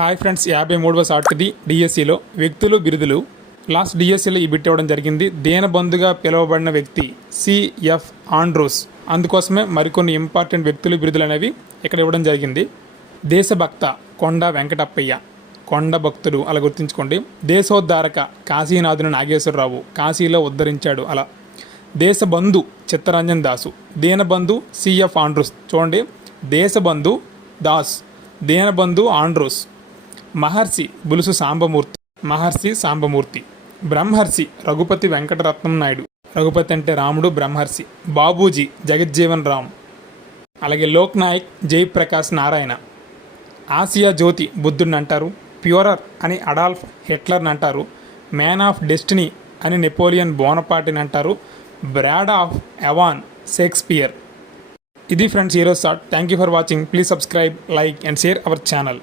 Hi friends, 53వ షార్ట్ది డిఎస్సిలో వ్యక్తులు బిరుదులు. లాస్ట్ డిఎస్సిలో ఈ బిట్ ఇవ్వడం జరిగింది. దీనబంధుగా పిలువబడిన వ్యక్తి సిఎఫ్ ఆండ్రూస్. అందుకోసమే మరికొన్ని ఇంపార్టెంట్ వ్యక్తులు బిరుదులు అనేవి ఇక్కడ ఇవ్వడం జరిగింది. దేశభక్త కొండ వెంకటప్పయ్య, కొండ భక్తుడు అలా గుర్తుంచుకోండి. దేశోద్ధారక కాశీనాథుని నాగేశ్వరరావు, కాశీలో ఉద్ధరించాడు అలా. Deshbandhu Chittaranjan Das, Deenabandhu CF Andrews. చూడండి, దేశబంధు దాస్, దీనబంధు ఆండ్రూస్. మహర్షి బులుసు సాంబమూర్తి. బ్రహ్మర్షి రఘుపతి వెంకటరత్నం నాయుడు. రఘుపతి అంటే రాముడు, బ్రహ్మర్షి. బాబూజీ జగజ్జీవన్ రామ్. అలాగే లోక్ నాయక్ జయప్రకాష్ నారాయణ. ఆసియా జ్యోతి బుద్ధుడిని అంటారు. ప్యూరర్ అని అడాల్ఫ్ హిట్లర్ని అంటారు. మ్యాన్ ఆఫ్ డెస్టినీ అని నెపోలియన్ బోనపార్ట్ని అంటారు. Bard of Avon Shakespeare. ఇది ఫ్రెండ్స్ ఈరోజు short. Thank you for watching. Please subscribe, like and share our channel.